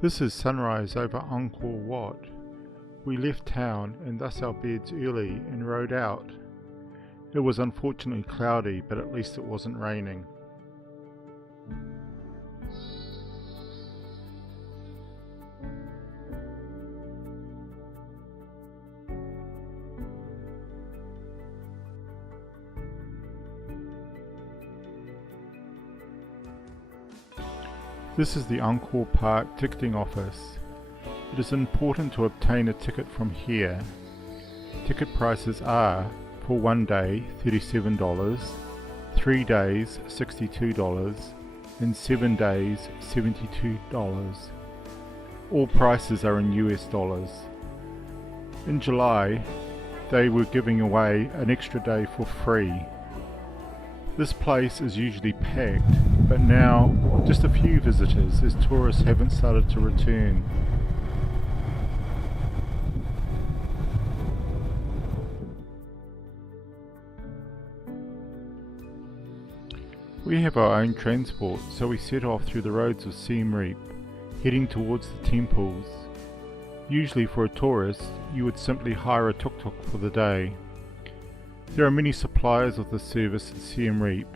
This is sunrise over Angkor Wat. We left town and thus our beds early and rode out. It was unfortunately cloudy, but at least it wasn't raining. This is the Angkor Park ticketing office. It is important to obtain a ticket from here. Ticket prices are, for 1 day $37, 3 days $62, and 7 days $72. All prices are in US dollars. In July, they were giving away an extra day for free. This place is usually packed, but now just a few visitors as tourists haven't started to return. We have our own transport, so we set off through the roads of Siem Reap, heading towards the temples. Usually for a tourist, you would simply hire a tuk-tuk for the day. There are many suppliers of this service at Siem Reap,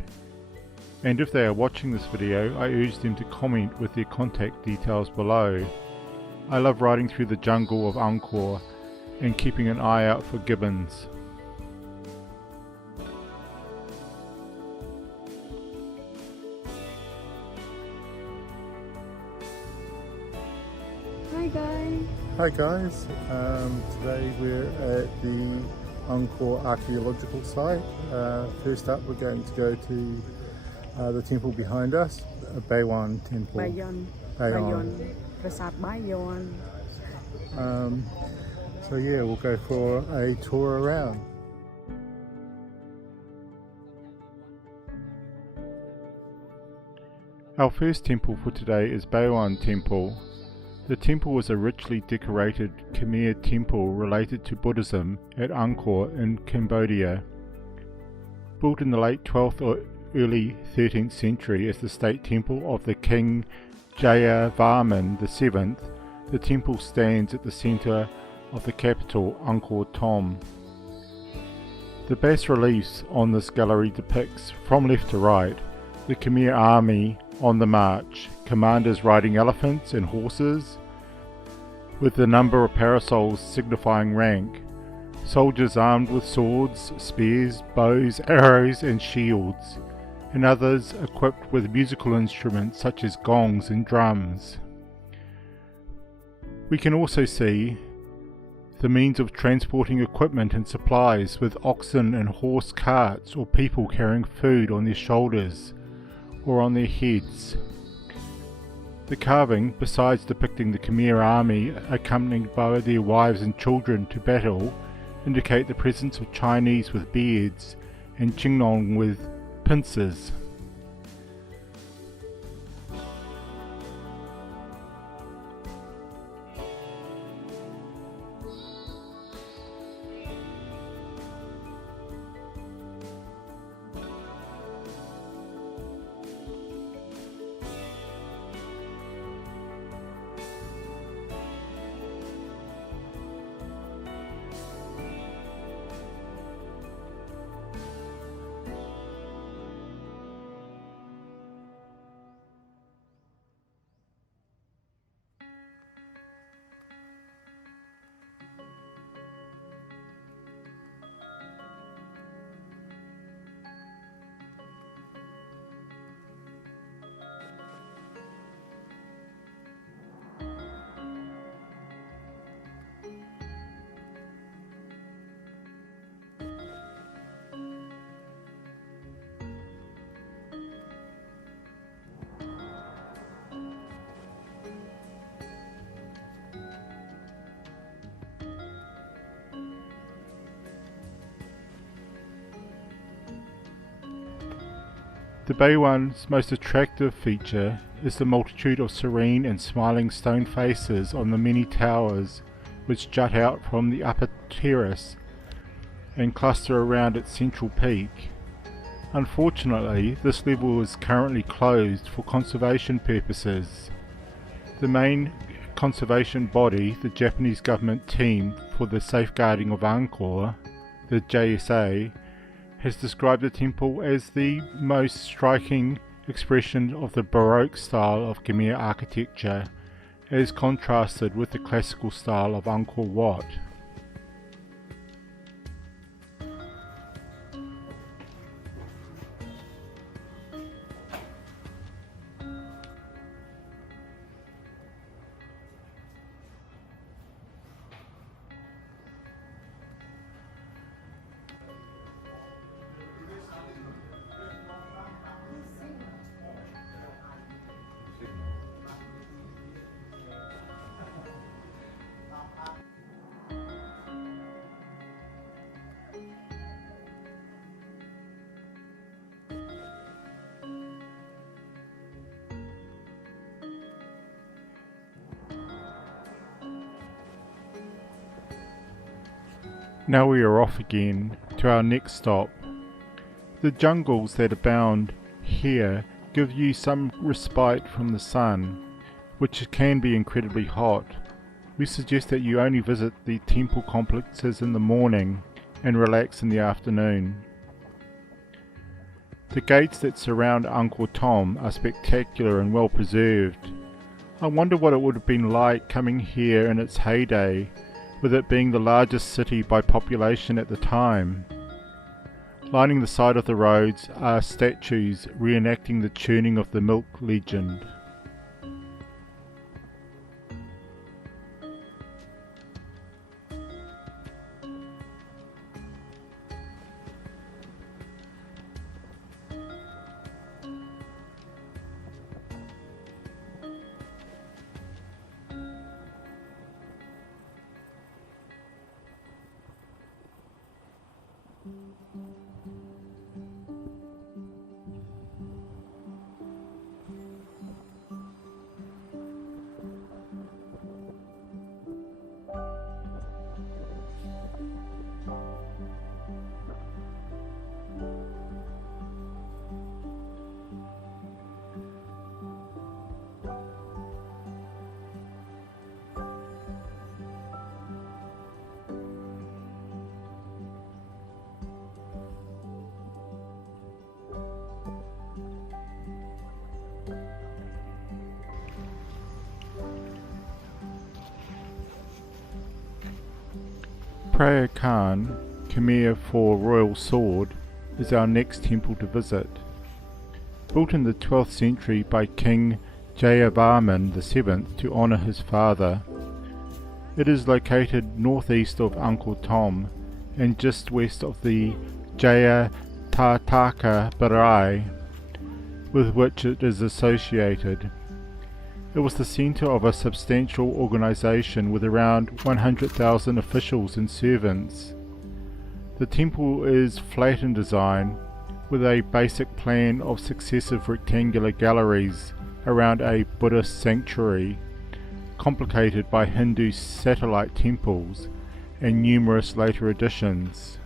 and if they are watching this video, I urge them to comment with their contact details below. I love riding through the jungle of Angkor and keeping an eye out for gibbons. Hi guys! Hi guys, today we're at the Angkor Archaeological site. First up we're going to go to the temple behind us, Bayon Temple. Bayon. Prasad Bayon. So yeah, we'll go for a tour around. Our first temple for today is Bayon Temple. The temple was a richly decorated Khmer temple related to Buddhism at Angkor in Cambodia. Built in the late 12th or early 13th century as the state temple of the King Jayavarman VII, the temple stands at the centre of the capital, Angkor Thom. The bas-reliefs on this gallery depicts, from left to right, the Khmer army on the march, commanders riding elephants and horses, with the number of parasols signifying rank, soldiers armed with swords, spears, bows, arrows and shields, and others equipped with musical instruments such as gongs and drums. We can also see the means of transporting equipment and supplies with oxen and horse carts, or people carrying food on their shoulders or on their heads. The carving, besides depicting the Khmer army accompanied by their wives and children to battle, indicate the presence of Chinese with beards and Qingnong with pincers. The Bayon's most attractive feature is the multitude of serene and smiling stone faces on the many towers which jut out from the upper terrace and cluster around its central peak. Unfortunately, this level is currently closed for conservation purposes. The main conservation body, the Japanese government team for the safeguarding of Angkor, the JSA, has described the temple as the most striking expression of the Baroque style of Khmer architecture, as contrasted with the classical style of Angkor Wat. Now we are off again to our next stop. The jungles that abound here give you some respite from the sun, which can be incredibly hot. We suggest that you only visit the temple complexes in the morning and relax in the afternoon. The gates that surround Angkor Thom are spectacular and well preserved. I wonder what it would have been like coming here in its heyday, with it being the largest city by population at the time. Lining the side of the roads are statues reenacting the churning of the milk legend. Preah Khan, Khmer for Royal Sword, is our next temple to visit. Built in the 12th century by King Jayavarman VII to honour his father, it is located northeast of Angkor Thom and just west of the Jayatartaka Barai, with which it is associated. It was the centre of a substantial organisation with around 100,000 officials and servants. The temple is flat in design, with a basic plan of successive rectangular galleries around a Buddhist sanctuary, complicated by Hindu satellite temples and numerous later additions.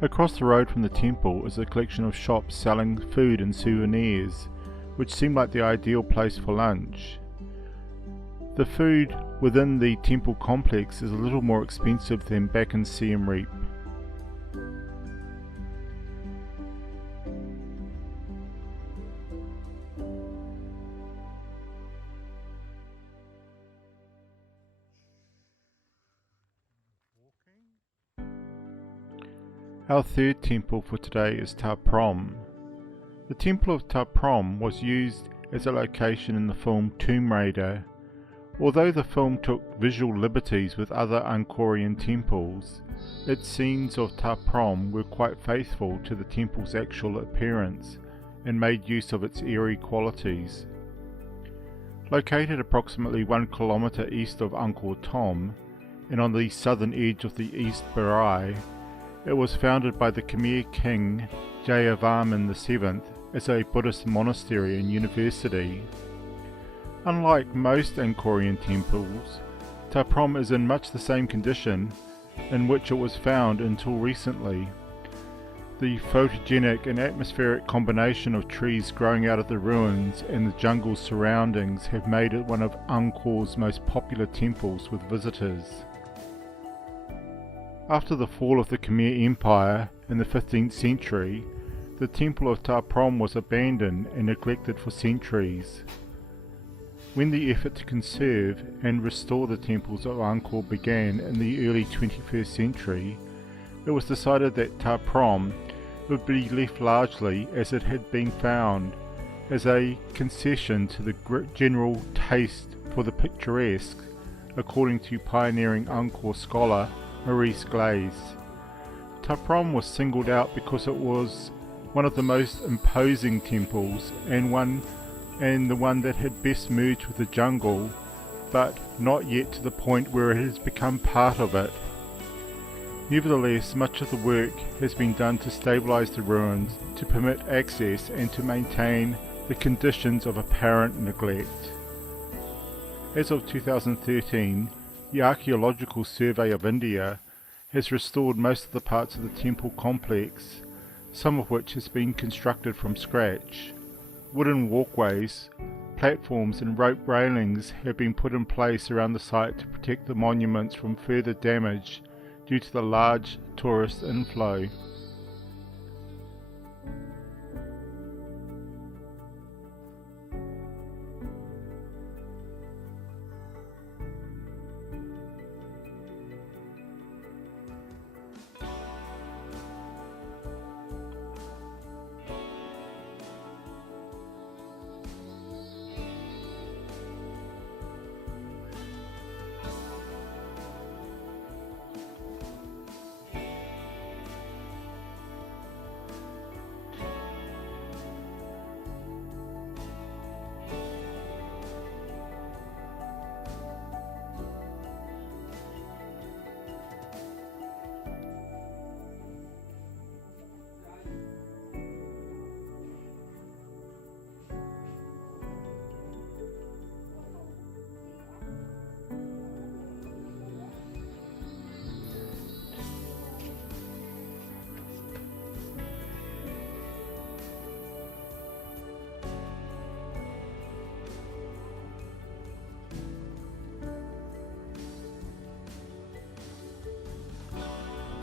Across the road from the temple is a collection of shops selling food and souvenirs, which seem like the ideal place for lunch. The food within the temple complex is a little more expensive than back in Siem Reap. Our third temple for today is Phrom. The Temple of Phrom was used as a location in the film Tomb Raider. Although the film took visual liberties with other Angkorian temples, its scenes of Phrom were quite faithful to the temple's actual appearance and made use of its eerie qualities. Located approximately 1 kilometre east of Angkor Thom and on the southern edge of the East Preah, it was founded by the Khmer king Jayavarman VII as a Buddhist monastery and university. Unlike most Angkorian temples, Phrom is in much the same condition in which it was found until recently. The photogenic and atmospheric combination of trees growing out of the ruins and the jungle surroundings have made it one of Angkor's most popular temples with visitors. After the fall of the Khmer Empire in the 15th century, the Temple of Phrom was abandoned and neglected for centuries. When the effort to conserve and restore the temples of Angkor began in the early 21st century, it was decided that Phrom would be left largely as it had been found, as a concession to the general taste for the picturesque, according to pioneering Angkor scholar Maurice Glaze. Phrom was singled out because it was one of the most imposing temples and the one that had best merged with the jungle, but not yet to the point where it has become part of it. Nevertheless, much of the work has been done to stabilize the ruins, to permit access and to maintain the conditions of apparent neglect. As of 2013, the Archaeological Survey of India has restored most of the parts of the temple complex, some of which has been constructed from scratch. Wooden walkways, platforms and rope railings have been put in place around the site to protect the monuments from further damage due to the large tourist inflow.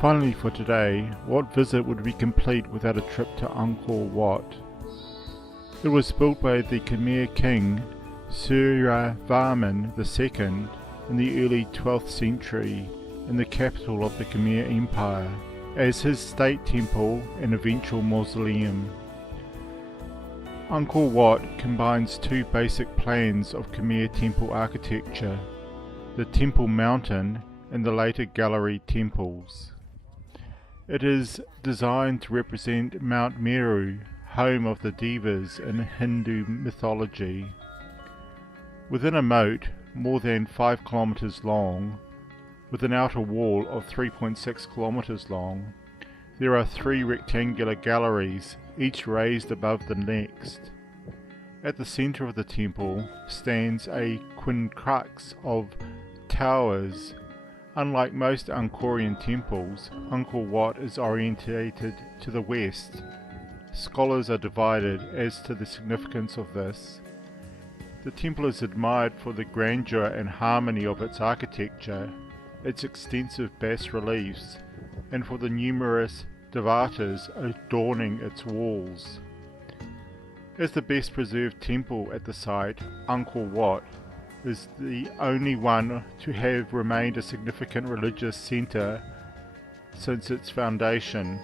Finally for today, what visit would be complete without a trip to Angkor Wat? It was built by the Khmer king Jayavarman II in the early 12th century in the capital of the Khmer Empire, as his state temple and eventual mausoleum. Angkor Wat combines two basic plans of Khmer temple architecture, the Temple Mountain and the later gallery temples. It is designed to represent Mount Meru, home of the Devas in Hindu mythology. Within a moat more than 5 kilometers long, with an outer wall of 3.6 kilometers long, there are 3 rectangular galleries, each raised above the next. At the center of the temple stands a quincunx of towers. Unlike most Angkorian temples, Angkor Wat is orientated to the west. Scholars are divided as to the significance of this. The temple is admired for the grandeur and harmony of its architecture, its extensive bas-reliefs, and for the numerous devatas adorning its walls. As the best preserved temple at the site, Angkor Wat is the only one to have remained a significant religious centre since its foundation.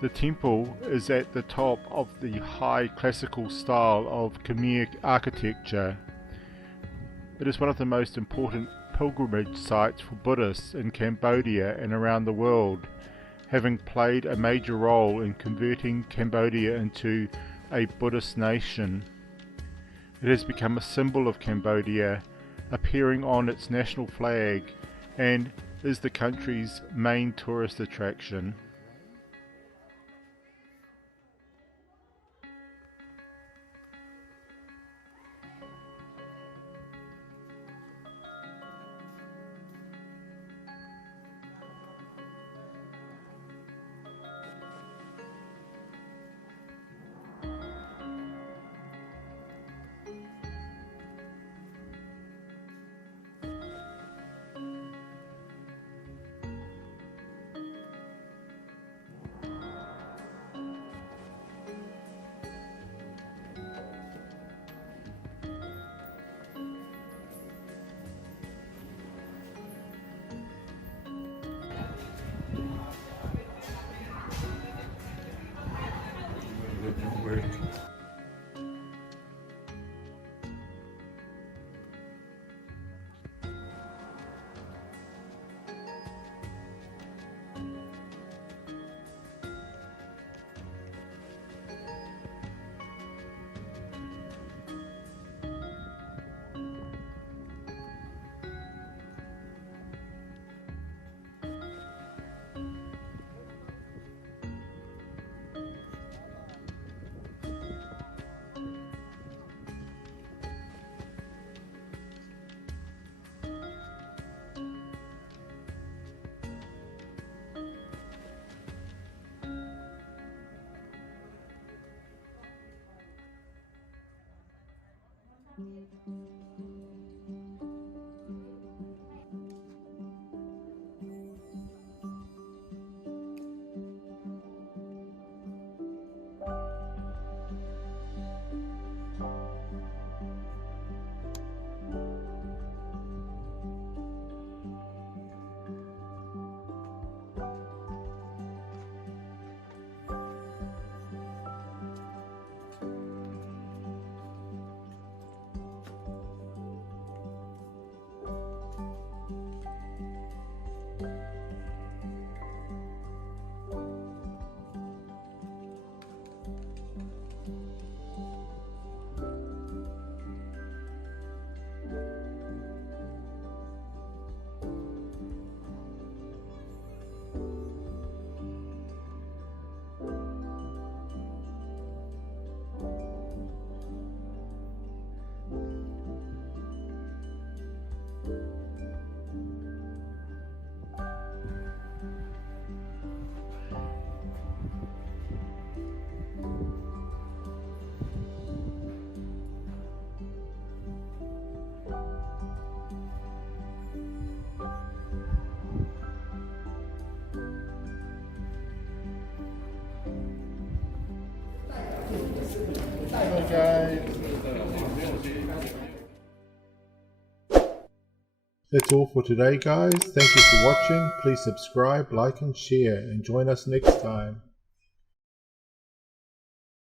The temple is at the top of the high classical style of Khmer architecture. It is one of the most important pilgrimage sites for Buddhists in Cambodia and around the world, having played a major role in converting Cambodia into a Buddhist nation. It has become a symbol of Cambodia, appearing on its national flag, and is the country's main tourist attraction. Hi guys. That's all for today, guys. Thank you for watching. Please subscribe, like and share, and join us next time.